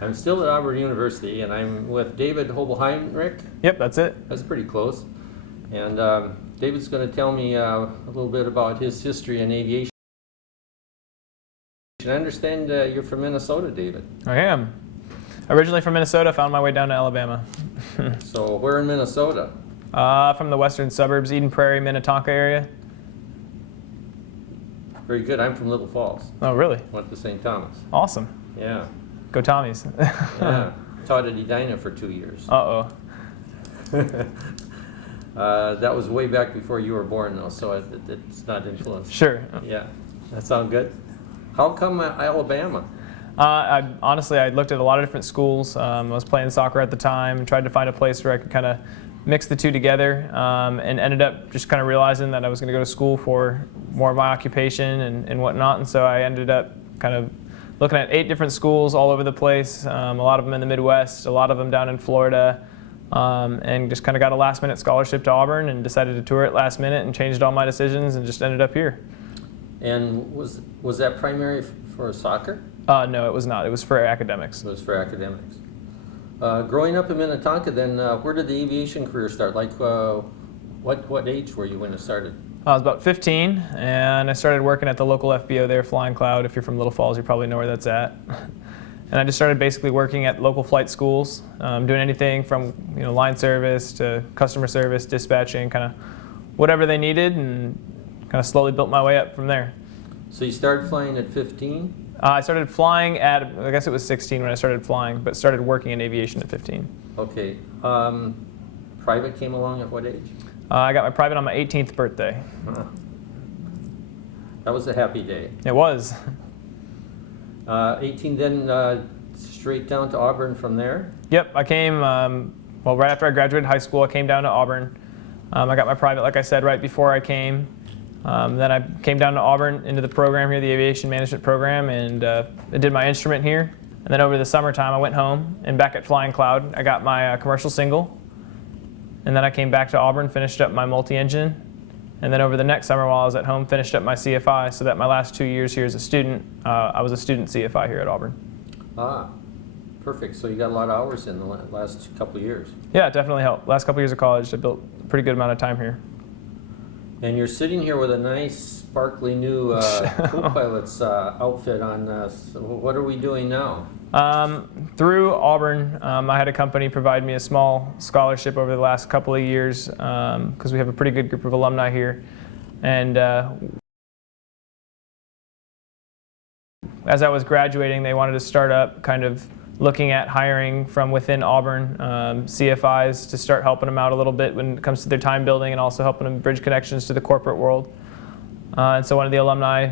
I'm still at Auburn University, and I'm with David Hobelheinrich. Yep, that's it. That's pretty close. And David's going to tell me a little bit about his history in aviation. I understand you're from Minnesota, David. I am. Originally from Minnesota, found my way down to Alabama. So where in Minnesota? From the western suburbs, Eden Prairie, Minnetonka area. Very good. I'm from Little Falls. Oh, really? Went to St. Thomas. Awesome. Yeah. Go Tommies. Yeah. Taught at Edina for 2 years. Uh-oh. That was way back before you were born, though, so it's not influenced. Sure. Yeah. That sound good? How come Alabama? Honestly, I looked at a lot of different schools. I was playing soccer at the time and tried to find a place where I could kind of mix the two together, and ended up just kind of realizing that I was going to go to school for more of my occupation and whatnot. And so I ended up kind of looking at 8 different schools all over the place, a lot of them in the Midwest, a lot of them down in Florida, and just kind of got a last-minute scholarship to Auburn and decided to tour it last minute and changed all my decisions and just ended up here. And was that primary for soccer? No, it was not. It was for academics. It was for academics. Growing up in Minnetonka, then where did the aviation career start? Like, what age were you when it started? I was about 15, and I started working at the local FBO there, Flying Cloud. If you're from Little Falls, you probably know where that's at. And I just started basically working at local flight schools, doing anything from line service to customer service, dispatching, kind of whatever they needed, and kind of slowly built my way up from there. So you started flying at 15? I started flying at, I guess it was 16 when I started flying, but started working in aviation at 15. Okay. Private came along at what age? I got my private on my 18th birthday. Huh. That was a happy day. It was. 18, then straight down to Auburn from there? Yep, I came, well, right after I graduated high school, I came down to Auburn. I got my private, like I said, right before I came. Then I came down to Auburn into the program here, the aviation management program, and I did my instrument here. And then over the summertime, I went home, and back at Flying Cloud, I got my commercial single. And then I came back to Auburn, finished up my multi-engine. And then over the next summer while I was at home, finished up my CFI, so that my last 2 years here as a student, I was a student CFI here at Auburn. Ah, perfect. So you got a lot of hours in the last couple of years. Yeah, it definitely helped. Last couple of years of college, I built a pretty good amount of time here. And you're sitting here with a nice, sparkly new co-pilot's outfit on. So what are we doing now? Through Auburn, I had a company provide me a small scholarship over the last couple of years because we have a pretty good group of alumni here. And as I was graduating, they wanted to start up kind of looking at hiring from within Auburn CFIs to start helping them out a little bit when it comes to their time building and also helping them bridge connections to the corporate world. And so one of the alumni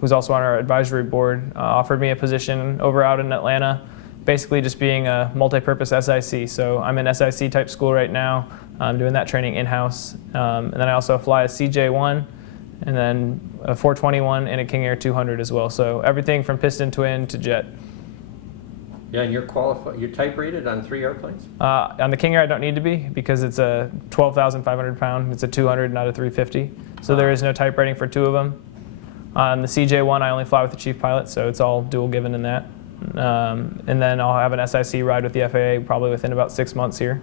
who's also on our advisory board offered me a position over out in Atlanta, basically just being a multi-purpose SIC. So I'm in SIC type school right now. I'm doing that training in-house. And then I also fly a CJ1 and then a 421 and a King Air 200 as well. So everything from piston twin to jet. Yeah, and you're qualified. You're type rated on 3 airplanes? On the King Air, I don't need to be because it's a 12,500 pound. It's a 200, not a 350. So there is no type rating for 2 of them. On the CJ1, I only fly with the chief pilot, so it's all dual given in that. And then I'll have an SIC ride with the FAA probably within about 6 months here.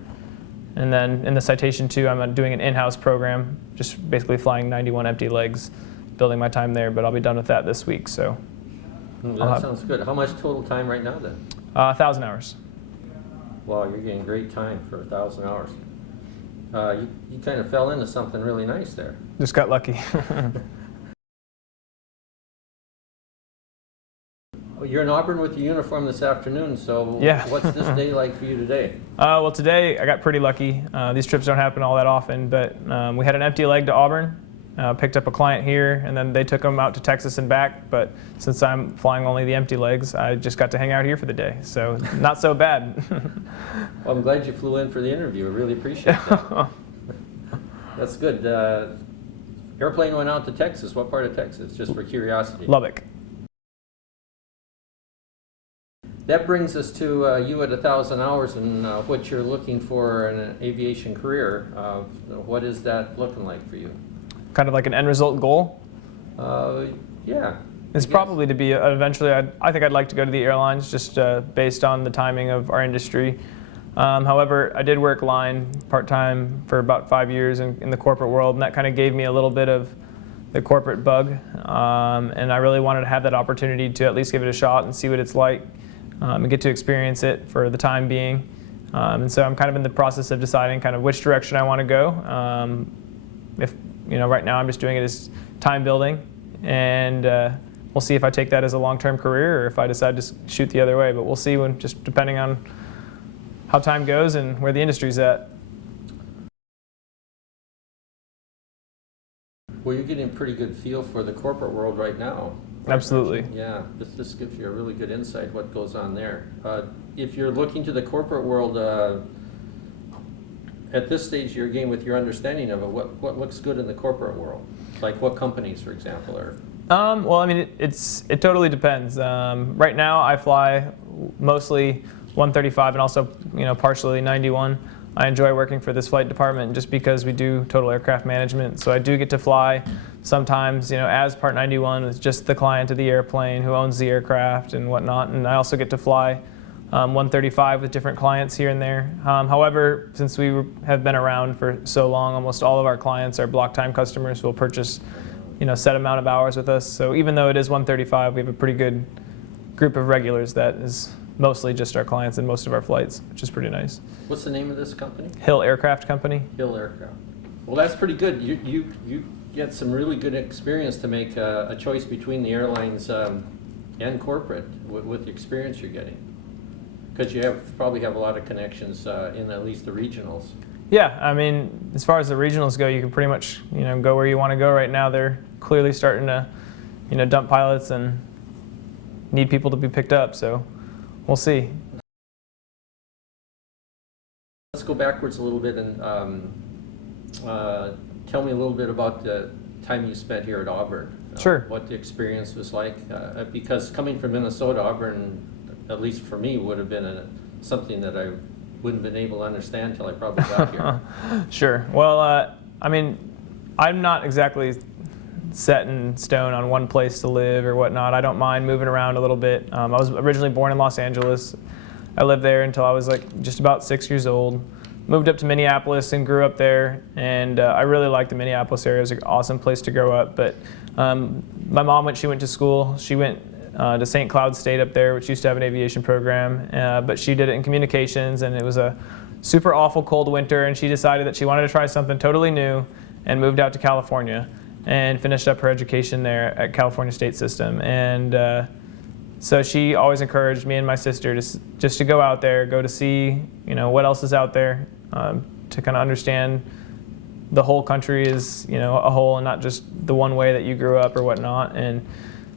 And then in the Citation 2, I'm doing an in-house program, just basically flying 91 empty legs, building my time there. But I'll be done with that this week. So that sounds good. How much total time right now then? 1,000 hours. Wow, you're getting great time for 1,000 hours. You kind of fell into something really nice there. Just got lucky. You're in Auburn with your uniform this afternoon, so yeah. What's this day like for you today? Well, today I got pretty lucky. These trips don't happen all that often, but we had an empty leg to Auburn. Picked up a client here, and then they took them out to Texas and back. But since I'm flying only the empty legs, I just got to hang out here for the day. So not so bad. Well, I'm glad you flew in for the interview. I really appreciate that. That's good. Airplane went out to Texas. What part of Texas? Just for curiosity. Lubbock. That brings us to you at 1,000 hours and what you're looking for in an aviation career. What is that looking like for you? Kind of like an end result goal? Yeah. is probably to be eventually. I think I'd like to go to the airlines just based on the timing of our industry. However, I did work line part-time for about 5 years in the corporate world, and that kind of gave me a little bit of the corporate bug. And I really wanted to have that opportunity to at least give it a shot and see what it's like and get to experience it for the time being. And so I'm kind of in the process of deciding kind of which direction I want to go. If right now I'm just doing it as time building, and we'll see if I take that as a long-term career or if I decide to shoot the other way. But we'll see just depending on how time goes and where the industry's at. Well, you're getting a pretty good feel for the corporate world right now. Right? Absolutely. Yeah, this gives you a really good insight what goes on there. If you're looking to the corporate world, at this stage of your game with your understanding of it, what looks good in the corporate world? Like what companies, for example, are? Well, I mean, it totally depends. Right now, I fly mostly 135 and also partially 91. I enjoy working for this flight department just because we do total aircraft management. So I do get to fly sometimes, as Part 91 with just the client of the airplane who owns the aircraft and whatnot. And I also get to fly 135 with different clients here and there. However, since we have been around for so long, almost all of our clients are block time customers who will purchase, set amount of hours with us. So even though it is 135, we have a pretty good group of regulars that is mostly just our clients in most of our flights, which is pretty nice. What's the name of this company? Hill Aircraft Company. Hill Aircraft. Well, that's pretty good. You get some really good experience to make a choice between the airlines and corporate with the experience you're getting. Because you probably have a lot of connections in at least the regionals. Yeah, I mean, as far as the regionals go, you can pretty much go where you want to go right now. They're clearly starting to dump pilots and need people to be picked up. So we'll see. Let's go backwards a little bit and tell me a little bit about the time you spent here at Auburn. Sure. What the experience was like, because coming from Minnesota, Auburn, at least for me, would have been something that I wouldn't have been able to understand until I probably got here. Sure. Well, I mean, I'm not exactly set in stone on one place to live or whatnot. I don't mind moving around a little bit. I was originally born in Los Angeles. I lived there until I was just about 6 years old. Moved up to Minneapolis and grew up there, and I really liked the Minneapolis area. It was an awesome place to grow up. But my mom, when she went to school, she went to St. Cloud State up there, which used to have an aviation program, but she did it in communications, and it was a super awful cold winter, and she decided that she wanted to try something totally new and moved out to California and finished up her education there at California State System. And so she always encouraged me and my sister just to go out there, go to see what else is out there, to kind of understand the whole country is a whole and not just the one way that you grew up or whatnot. And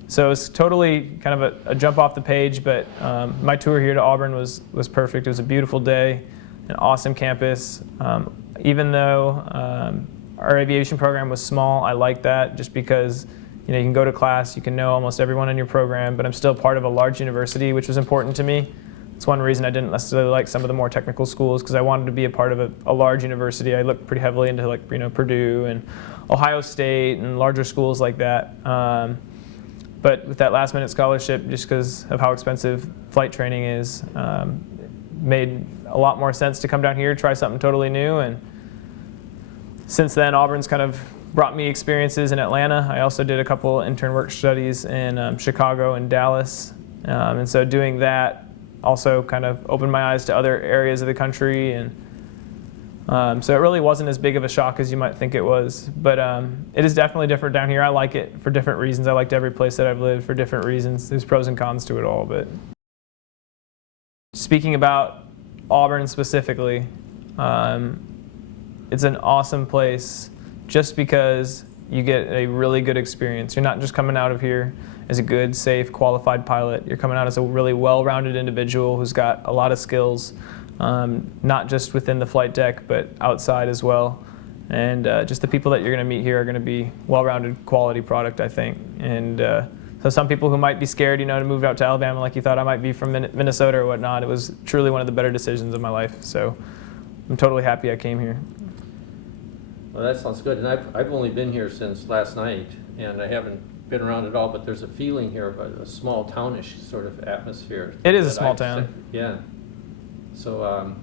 so it's totally kind of a jump off the page, but my tour here to Auburn was perfect. It was a beautiful day, an awesome campus. Even though our aviation program was small, I liked that just because you can go to class, you can know almost everyone in your program, but I'm still part of a large university, which was important to me. It's one reason I didn't necessarily like some of the more technical schools, because I wanted to be a part of a large university. I looked pretty heavily into Purdue and Ohio State and larger schools like that. But with that last minute scholarship, just because of how expensive flight training is, made a lot more sense to come down here, try something totally new. And since then, Auburn's kind of brought me experiences in Atlanta. I also did a couple intern work studies in Chicago and Dallas. And so doing that also kind of opened my eyes to other areas of the country. And so it really wasn't as big of a shock as you might think it was. But it is definitely different down here. I like it for different reasons. I liked every place that I've lived for different reasons. There's pros and cons to it all. But speaking about Auburn specifically, it's an awesome place just because you get a really good experience. You're not just coming out of here as a good, safe, qualified pilot. You're coming out as a really well-rounded individual who's got a lot of skills, not just within the flight deck, but outside as well. And just the people that you're going to meet here are going to be well-rounded quality product, I think. And so some people who might be scared, to move out to Alabama like you thought I might be from Minnesota or whatnot, it was truly one of the better decisions of my life. So I'm totally happy I came here. Well, that sounds good. And I've only been here since last night, and I haven't been around at all, but there's a feeling here of a small townish sort of atmosphere. It is a that small I've town. Yeah. So,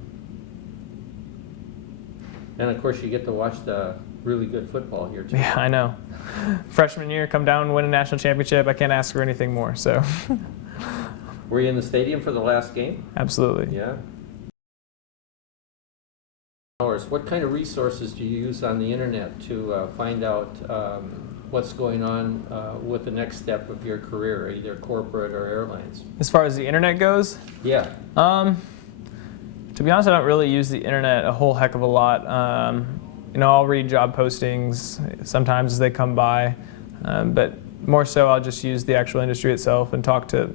and of course you get to watch the really good football here too. Yeah, I know. Freshman year, come down and win a national championship. I can't ask for anything more. So, Were you in the stadium for the last game? absolutely. Yeah. What kind of resources do you use on the internet to find out what's going on with the next step of your career, either corporate or airlines? As far as the internet goes, Yeah. to be honest, I don't really use the internet a whole heck of a lot. I'll read job postings sometimes as they come by, but more so I'll just use the actual industry itself and talk to,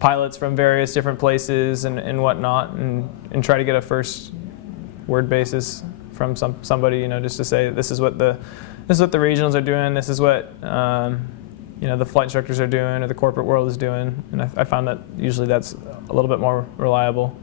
pilots from various different places and whatnot, and try to get a first word basis from somebody, just to say this is what the regionals are doing, this is what the flight instructors are doing or the corporate world is doing, and I found that usually that's a little bit more reliable.